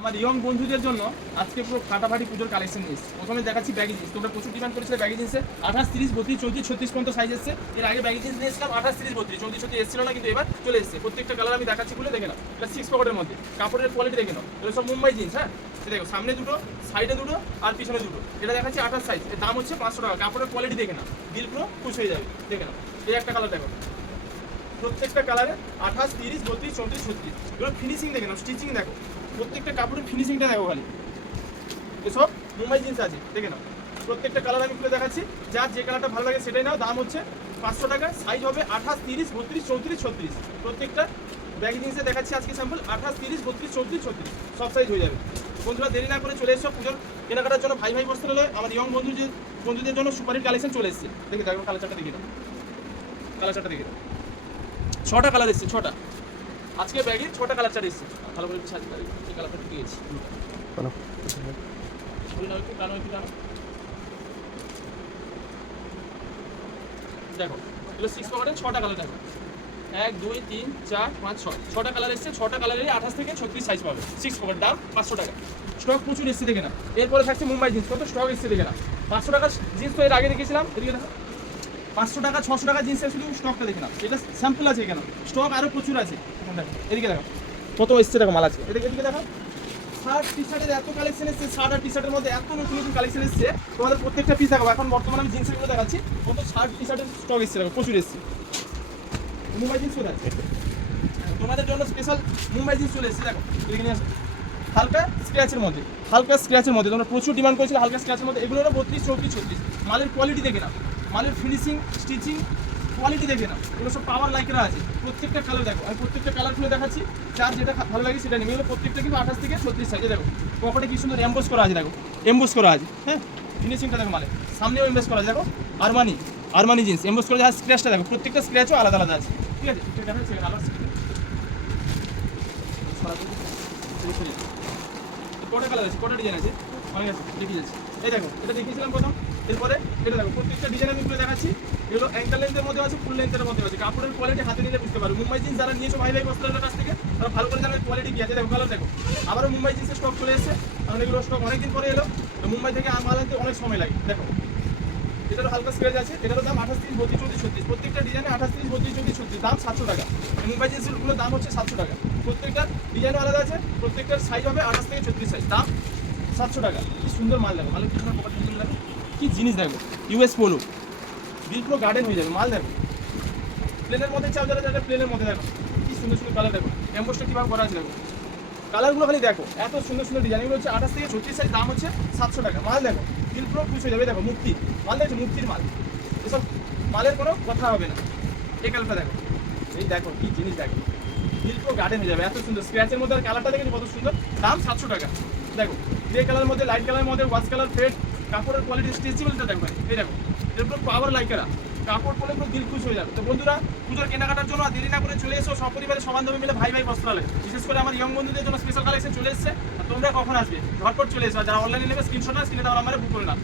আমার ইয়ং বন্ধুদের জন্য আজকে পুরো ফাটাফাটি পুজোর কালেকশন নিয়েছি। প্রথমে দেখাচ্ছি ব্যাগি জিন্স। তোমরা প্রচুর ডিমান্ড করেছিলে ব্যাগি জিন্সে 28, 30, 32, 34, 36 পর্যন্ত সাইজ এসছে। এর আগে ব্যাগি জিন্স নিয়েছিলাম 28, 30, 32, 34, 36 এসেছিল না, কিন্তু এবার চলে এসেছে। প্রত্যেকটা কালার আমি দেখাচ্ছি, খুলে দেখে নাও। এটা 6 পকেটের মধ্যে, কাপড়ের কোয়ালিটি দেখে নাও। এগুলো সব মুম্বাই জিন্স। হ্যাঁ, দেখো সামনে দুটো, সাইডে দুটো আর পিছনে দুটো। এটা দেখাচ্ছি 28 সাইজ। এর দাম হচ্ছে 500 টাকা। কাপড়ের কোয়ালিটি দেখে নাও, দিল পুরো খুশ হয়ে যাবে। দেখে নাও, এই একটা কালার দেখো। প্রত্যেকটা কালারে 28, 30, 32, 34, 36। এগুলো ফিনিশিং দেখে নাও, স্টিচিং দেখো। প্রত্যেকটা কাপড়ের ফিনিশিংটা দেখো খালি। এসব মুম্বাই জিন্স আছে, দেখে নাও। প্রত্যেকটা কালার আমি খুলে দেখাচ্ছি, যার যে কালারটা ভালো লাগে সেটাই নাও। দাম হচ্ছে 500 টাকা। সাইজ হবে 28, 30, 32, 34, 36। প্রত্যেকটা ব্যাগি জিন্সে দেখাচ্ছি আজকে স্যাম্পল 28, 30, 32, 34, 36 সব সাইজ হয়ে যাবে। বন্ধুরা দেরি না করে চলে এসো পুজোর কেনাকাটার জন্য। ভাই ভাই বস্ত্র হলে আমার ইয়ং বন্ধুদের জন্য সুপারির কালেকশন চলে এসেছে। দেখে দেখো কালার চারটা দেখে দাও, কালার চারটা দেখে দাও। 6টা কালার এসেছে, 6টা। আজকে ব্যাগের 6টা কালার চার্ট এসেছে। ভালো করে সাজিয়ে পারি, এই কালারটা পেয়েছি। দেখো এগুলো 6 পকেটের 6টা কালার। দেখো 1, 2, 3, 4, 5, 6 6টা কালার এসেছে। 6টা কালারেরই 28 থেকে 36 সাইজ পাবে। 6 পকেট, দাম 500 টাকা। স্টক প্রচুর এসেছে, দেখে না। এরপরে থাকছে মুম্বাই জিন্স। কত স্টক এসেছে দেখে না। 500 টাকা জিন্স তো এর আগে দেখেছিলাম। এদিকে দেখো 500 টাকা 600 টাকা জিন্সের শুধু স্টকটা দেখে নাও। এটা স্যাম্পল আছে, এখানে স্টক আরও প্রচুর আছে। এদিকে দেখো কত এসছে, দেখো মাল আছে। এদিকে দেখো শার্ট টি শার্টের এত কালেকশন এসছে। শার্ট আর টি শার্টের মধ্যে এত নতুন নতুন কালেকশন এসছে, তোমাদের প্রত্যেকটা পিস দেখাবো। এখন বর্তমানে আমি জিন্সের গুলো দেখাচ্ছি। কত শার্ট টি শার্টের স্টক এসছে, দেখো প্রচুর এসছে। মুম্বাই জিন্স চলে আসছে তোমাদের জন্য, স্পেশাল মুম্বাই জিন্স চলে এসছে। দেখো এদিকে নিয়ে আসো, হালকা স্ক্র্যাচের মধ্যে, হালকা স্ক্র্যাচের মধ্যে। তোমরা প্রচুর ডিমান্ড করেছিলে হালকা স্ক্র্যাচের মধ্যে। এগুলো 32, 34, 36। মালের কোয়ালিটি দেখে না, মালের ফিনিশিং, স্টিচিং কোয়ালিটি দেখে না। এগুলো সব পাওয়ার লাইকেরা আছে। প্রত্যেকটা কালার দেখো, আমি প্রত্যেকটা কালার খুলে দেখাচ্ছি। যার যেটা ভালো লাগে সেটা নেবে। এগুলো প্রত্যেকটা কিন্তু 28 থেকে 36 সাইজে। দেখো পকেটে কি সুন্দর এমবোস করা আছে, দেখো এমবোস করা আছে। হ্যাঁ, ফিনিশিংটা দেখো, মালের সামনেও এমবোস করা আছে। দেখো আরমানি জিন্স এমবোস করা আছে। স্ক্র্যাচটা দেখো, প্রত্যেকটা স্ক্র্যাচও আলাদা আলাদা আছে। ঠিক আছে, এটা দেখাচ্ছি আলাদা। কটা কালার আছে, কটা ডিজাইন আছে, অনেক আছে, দেখে যাচ্ছে। এই দেখো এটা দেখিয়েছিলাম প্রথম। এরপরে এটা দেখো, প্রত্যেকটা ডিজাইন আমি খুলে দেখাচ্ছি। এগুলো অ্যাঙ্কেল লেন্থের মধ্যে আছে, ফুল লেন্থের মধ্যে আছে। কাপড়ের কোয়ালিটি হাতে নিলে বুঝতে পারো। মুম্বাই জিন্স যারা নিয়েছো ভাই ভাই বস্ত্রের কাছ থেকে, তারা ভালো করে জানার কোয়ালিটি কি আছে। দেখো কালার দেখো, আবারও মুম্বাই জিন্সের স্টক চলে এসেছে। কারণ এগুলো স্টক অনেকদিন পরে এলো, মুম্বাই থেকে মাল আনতে অনেক সময় লাগে। দেখো এটারও হালকা স্ক্র্যাচ আছে। এটারও দাম 28, 30, 32, 34, 36। প্রত্যেকটা ডিজাইনে 28, 30, 32, 34, 36। দাম 700 টাকা। মুম্বাই জিন্সেরগুলোর দাম হচ্ছে 700 টাকা। প্রত্যেকটা ডিজাইনও আলাদা আছে। প্রত্যেকটার সাইজ হবে 28 থেকে 36 সাইজ। দাম 700 টাকা। কি সুন্দর মাল দেখো, মালের পিছনে পকেট ডিজাইন দেখো, কি জিনিস দেখো। ইউএস পোলো, বিল পুরো গার্ডেন হয়ে যাবে। মাল দেখো প্লেনের মধ্যে চাও, যারা প্লেনের মধ্যে দেখো কি সুন্দর সুন্দর কালার। দেখো এমবোসটা কীভাবে করা আছে, দেখো কালারগুলো খালি দেখো। এত সুন্দর সুন্দর ডিজাইন। এগুলো হচ্ছে 28 থেকে 36 সাইজ। দাম হচ্ছে 700 টাকা। মাল দেখো বিল পুরো খুশ হয়ে যাবে। দেখো মুক্তি মাল দেখছো, মুক্তির মাল। এসব মালের কোনো কথা হবে না। এই কালারটা দেখো, এই দেখো কি জিনিস দেখো, বিল পুরো গার্ডেন হয়ে যাবে। এত সুন্দর স্ক্র্যাচের মধ্যে, আর কালারটা দেখেছি কত সুন্দর। দাম 700 টাকা। দেখো গ্রে কালারের মধ্যে, লাইট কালারের মধ্যে, ওয়াশ কালার ফেড। কাপড়ের কোয়ালিটি, স্ট্রেচেবলটা দেখো। এই দেখো এরপর পাওয়ার লাইকেরা, কাপড় পরে পুরো দিল খুশ হয়ে যাবে। তো বন্ধুরা পুজোর কেনাকাটার জন্য দেরি না করে চলে এসো। সপরিবারে সমানভাবে মিলে ভাই ভাই বস্ত্রালয়। বিশেষ করে আমার ইয়ং বন্ধুদের জন্য স্পেশাল কালেকশন চলে এসেছে। তোমরা কখন আসবে, ঝটপট চলে এসো। যারা অনলাইনে নেবে স্ক্রিনশট না, স্ক্রিনে দেওয়া নাম্বারে বুক করে নাও।